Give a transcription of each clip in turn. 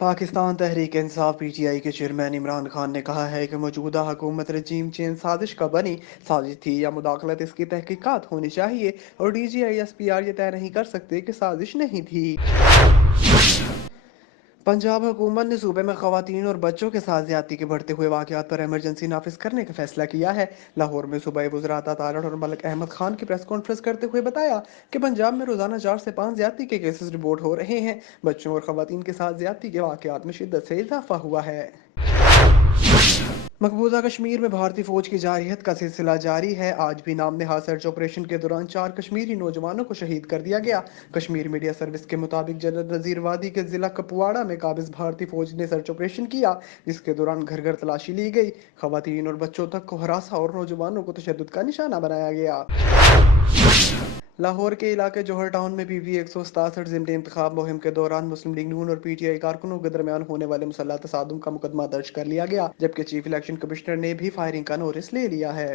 Pakistan Tehreek Insaf PTI के chairman Imran Khan ने कहा है कि मौजूदा हुकूमत रजीम चेंज साजिश का बनी साजिश थी या मुदाखलत, इसकी तहकीकात होनी चाहिए और डीजीआई एसपीआर ये तय नहीं कर सकते कि साजिश नहीं थी। पंजाब हुकूमत ने सूबे में खवातीन और बच्चों के साथ ज्यादती के बढ़ते हुए वाकयात पर एमरजेंसी नाफिज करने का फैसला किया है। लाहौर में सूबाई वज़रा अता तारड़ और मलिक अहमद खान की प्रेस कॉन्फ्रेंस करते हुए बताया कि पंजाब में रोजाना 4 से 5 ज्यादती के केसेस रिपोर्ट हो रहे हैं। बच्चों और खवातीन के साथ ज्यादती के वाकयात में शिद्दत से इजाफा हुआ है। मकबूजा कश्मीर में भारतीय फौज की जारहियत का सिलसिला जारी है। आज भी नाम नहाद सर्च ऑपरेशन के दौरान 4 कश्मीरी नौजवानों को शहीद कर दिया गया। कश्मीर मीडिया सर्विस के मुताबिक जनरल नजीर वादी के जिला कपवाड़ा में काबिज भारतीय फौज ने सर्च ऑपरेशन किया, जिसके दौरान घर घर तलाशी ली गई। खवातीन और बच्चों तक को हरासा और नौजवानों को तशद्दुद का निशाना बनाया गया। लाहौर के इलाके जौहर टाउन में पीपी 167 ज़िमनी इंतखाब मुहिम के दौरान मुस्लिम लीग नून और पीटीआई कारकुनों के दरमियान होने वाले मुसल्लह तसादुम का मुकदमा दर्ज कर लिया गया, जबकि चीफ इलेक्शन कमिश्नर ने भी फायरिंग का नोटिस ले लिया है।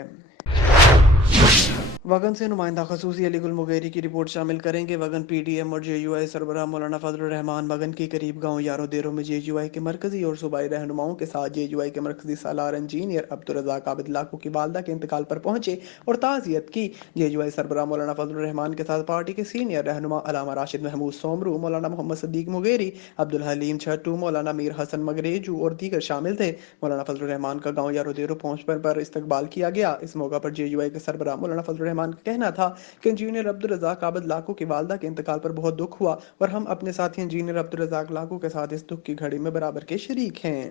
वगन से नुमाइंदा खसूसी अली गुल मुगेरी की रिपोर्ट शामिल करेंगे। वगन पीडीएम और जेयूआई सरबराह मौलाना फजलुर रहमान वगन के करीब गांव यारो देरो में जेयूआई के मरकजी और सूबाई रहनुमाओं के साथ जेयूआई के मरकजी सालार इंजीनियर अब्दुल रज़ाक आबिद लाखू की वालदा के इंतकाल पर पहुंचे और ताज़ियत की। जेयूआई सरबराह मौलाना फजलुर रहमान के साथ पार्टी के सीनियर रहनुमा अलामा राशिद महमूद सोमरू, मौलाना मोहम्मद सदीक मुगेरी, अब्दुल हलीम छट्टू, मौलाना मीर हसन मगरेजू और दीगर शामिल थे। मौलाना फजलुर रहमान का गांव यारो देरो पहुंचने पर इस्तकबाल किया गया। इस मौका पर जेयूआई के सरबराह मौलाना फजलुर रहमान का कहना था कि इंजीनियर अब्दुल रज़ाक आबिद लाखू की वालदा के इंतकाल पर बहुत दुख हुआ और हम अपने साथी इंजीनियर अब्दुल रज़ाक लाखू के साथ इस दुख की घड़ी में बराबर के शरीक हैं।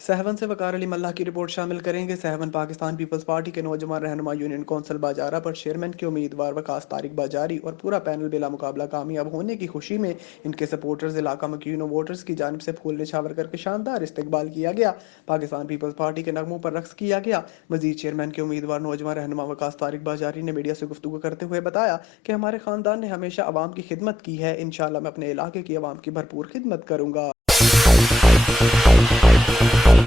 सहवन से वकार अली मल्लाह की रिपोर्ट शामिल करेंगे। सहवन पाकिस्तान पीपल्स पार्टी के नौजवान रहनुमा यूनियन कौंसल बाजारा पर चेयरमैन के उम्मीदवार वकास तारिक बाजारी और पूरा पैनल बिला मुकाबला कामयाब होने की खुशी में इनके सपोर्टर्स इलाका मकीन वोटर्स की जानब से फूल निछावर करके शानदार इस्तकबाल किया गया। पाकिस्तान पीपल्स पार्टी के नगमों पर रक्स किया गया। मजीद चेयरमैन के उम्मीदवार नौजवान रहनुमा वकास तारिक बाजारी ने मीडिया से गुफ्तगू करते हुए बताया कि हमारे खानदान ने हमेशा आवाम की खिदमत की है। इंशाल्लाह मैं अपने इलाके की आवाम की भरपूर खिदमत करूंगा।